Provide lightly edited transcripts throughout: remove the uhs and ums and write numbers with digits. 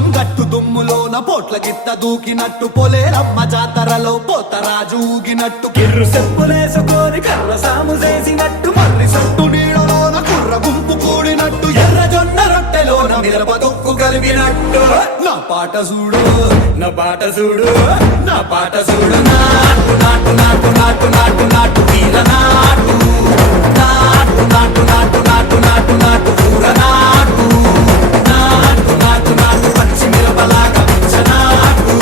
లింగం గట్టు దుమ్ములోన పోట్ల గిత్త దూకినట్టు పొలేరమ్మ జాతరలో పోతరాజు ఊగినట్టు కిర్రు చెప్పులేసుకొని కర్ర సాము చేసినట్టు మర్రి సట్టు నీడలోన కుర్ర గుంపు కూడినట్టు ఎర్ర జొన్న రొట్టెలోన మిరప దొక్కు కలిపినట్టు నా పాట చూడు నా పాట చూడు నా పాట చూడు నాటు నాటు నాటు నాటు నాటు నాటు వీర నాటు నాటు నాటు నాటు నాటు నాటు నాటు ఊర నాటు నాటు నాటు నాటు పచ్చి మిరపలాగా పిచ్చ నాటు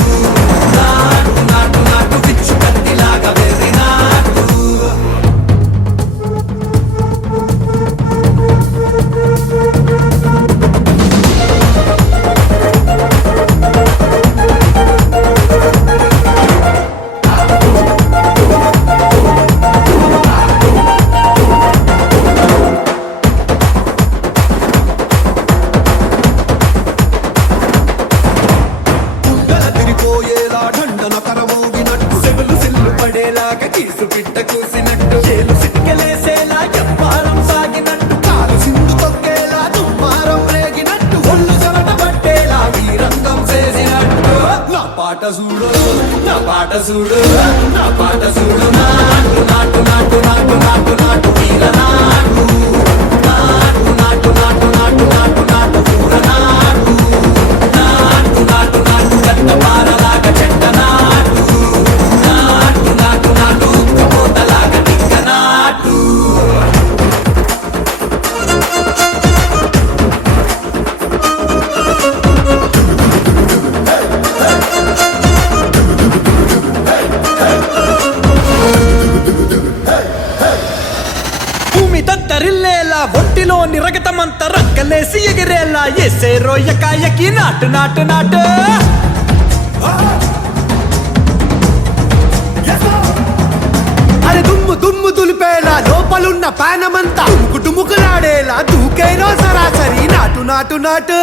నాటు నాటు నాటు పిచ్చు కత్తిలాగా వెర్రి నాటు పోయేలా ఢండన కరమోగినట్టు సెవులు సిల్లు పడేలాగా కీసు పిట్ట కూసినట్టు చేలు సిటికెలేసేలా ఎప్పారం సాగినట్టు కాలు సింధు తొక్కేలా దుమ్మారం రేగినట్టు ఒళ్ళు చెమట పట్టేలా వీరంగం చేసినట్టు నా పాట చూడు నా పాట చూడు నా పాట చూడు నాటు నాటు నాటు నాటు నాటు నాటు వీర నాటు నాటు నాటు నాటు నాటు నాటు నాటు ఊర నాటు నాటు నాటు నాటు గంట పారలాగా చెట్ట నాటు నాటు నాటు నాటు కబోతలాగా టిక్క నాటు భూమి దద్దరిల్లేలా ఒంటిలో నిరగతమంత రక్కలేసి ఎగిరేలా ఎసే రోయకాయకి నాటు నాటు నాటు అరే దుమ్ము దుమ్ము దులిపేలా లోపలున్న పానమంతా డుముకులాడేలా దూకేరో సరాసరి నాటు నాటు నాటు